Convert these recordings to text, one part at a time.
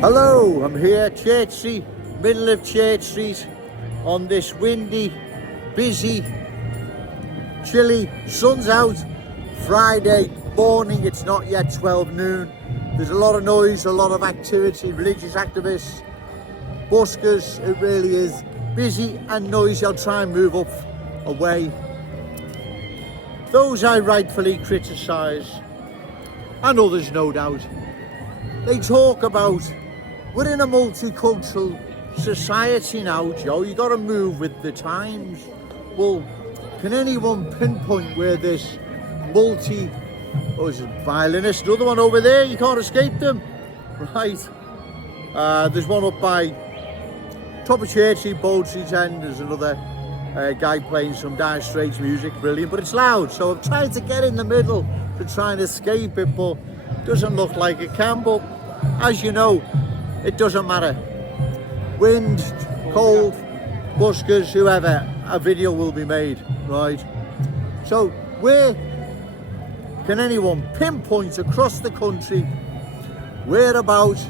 Hello, I'm here, Church Street, middle of Church Street, on this windy, busy, chilly, sun's out, Friday morning. It's not yet 12 noon. There's a lot of noise, a lot of activity, religious activists, buskers. It really is busy and noisy. I'll try and move up away. Those I rightfully criticise, and others no doubt, they talk about we're in a multicultural society now, Joe. You got to move with the times. Well, can anyone pinpoint where this there's a violinist, another one over there, you can't escape them, right? There's one up by top of Church Street, Bold Street End. There's another guy playing some Dire Straits music, brilliant, but it's loud. So I'm trying to get in the middle to try and escape it, but it doesn't look like it can. But as you know, it doesn't matter. Wind, cold, buskers, whoever, a video will be made, right? So where can anyone pinpoint across the country whereabouts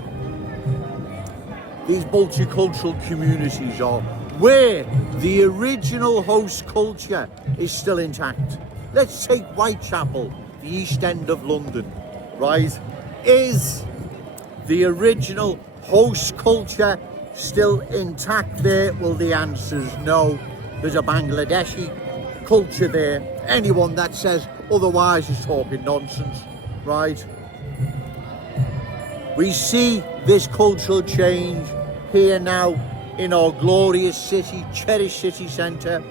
these multicultural communities are, where the original host culture is still intact? Let's take Whitechapel, the East End of London, right? Is the original host culture still intact there? Well, the answer is no. There's a Bangladeshi culture there. Anyone that says otherwise is talking nonsense, right? We see this cultural change here now in our glorious city, cherished city centre.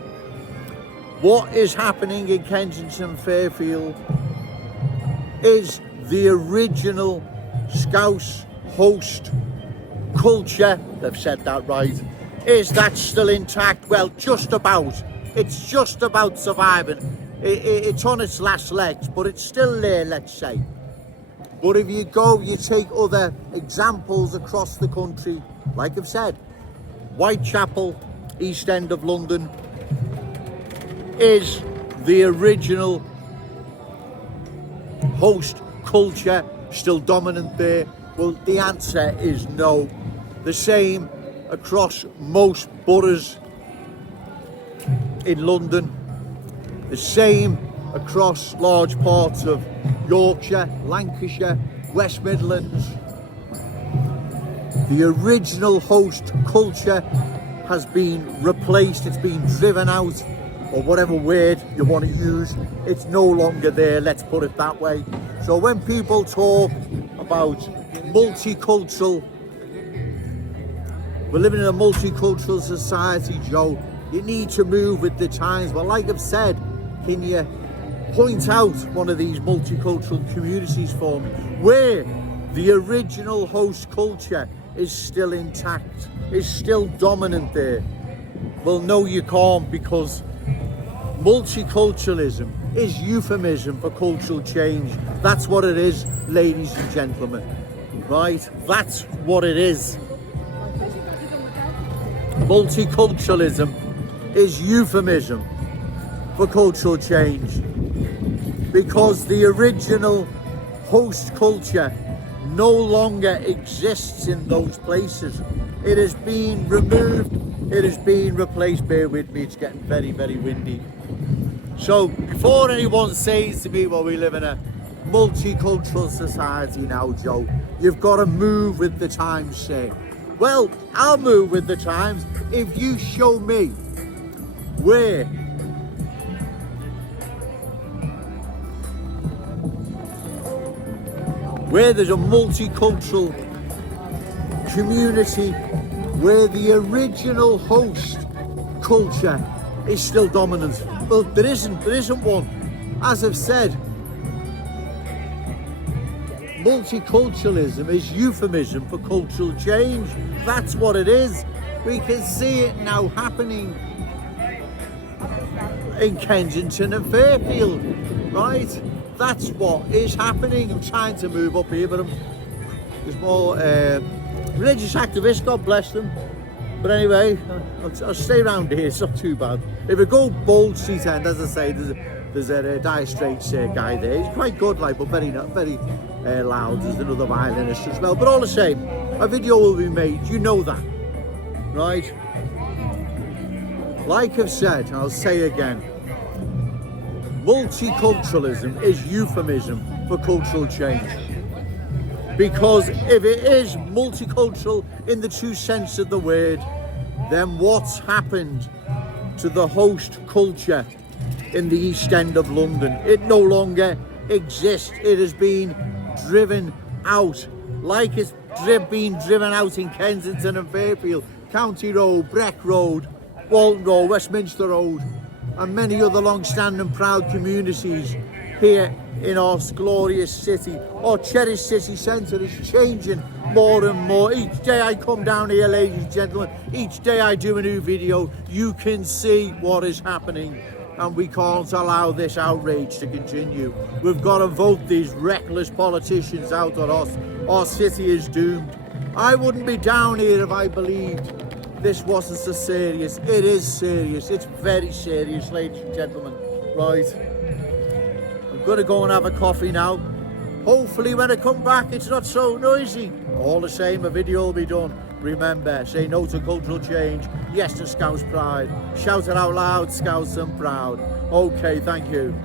What is happening in Kensington Fairfield is the original Scouse host culture. They've said that right. Is that still intact? Well, just about. It's just about surviving. It's on its last legs, but it's still there, let's say. But if you take other examples across the country, like I've said, Whitechapel, East End of London, is the original host culture still dominant there? Well, the answer is no. The same across most boroughs in London, the same across large parts of Yorkshire, Lancashire, West Midlands. The original host culture has been replaced, it's been driven out, or whatever word you want to use. It's no longer there, let's put it that way. So when people talk about multicultural, we're living in a multicultural society, Joe, you need to move with the times. Well, like I've said, can you point out one of these multicultural communities for me where the original host culture is still intact, is still dominant there? Well, no, you can't, because multiculturalism is euphemism for cultural change. That's what it is, ladies and gentlemen, right? That's what it is. Multiculturalism is euphemism for cultural change, because the original host culture no longer exists in those places. It has been removed, it has been replaced. Bear with me, it's getting very, very windy. So before anyone says to me, well, we live in a multicultural society now, Joe, you've got to move with the times, sir. Well, I'll move with the times if you show me where there's a multicultural community where the original host culture is still dominant. Well, there isn't one. As I've said, multiculturalism is euphemism for cultural change. That's what it is. We can see it now happening in Kensington and Fairfield, right? That's what is happening. I'm trying to move up here, but there's more religious activists, God bless them. But anyway, I'll stay around here, it's not too bad. If we go Bold Street End, as I say, there's there's a Dire Straits guy there. He's quite good, like, but very loud. There's another violinist as well. But all the same, a video will be made. You know that, right? Like I've said, I'll say again, multiculturalism is euphemism for cultural change. Because if it is multicultural in the true sense of the word, then what's happened to the host culture in the East End of London? It no longer exists. It has been driven out, like it's been driven out in Kensington and Fairfield, County Road, Breck Road, Walton Road, Westminster Road, and many other long-standing proud communities here in our glorious city. Our cherished city centre is changing more and more. Each day I come down here, ladies and gentlemen, each day I do a new video, you can see what is happening, and we can't allow this outrage to continue. We've got to vote these reckless politicians out on us. Our city is doomed. I wouldn't be down here if I believed this wasn't so serious. It is serious. It's very serious, ladies and gentlemen. Right. I'm going to go and have a coffee now. Hopefully when I come back it's not so noisy. All the same, a video will be done. Remember, say no to cultural change, yes to Scouse pride. Shout it out loud, Scouse and proud. Okay, thank you.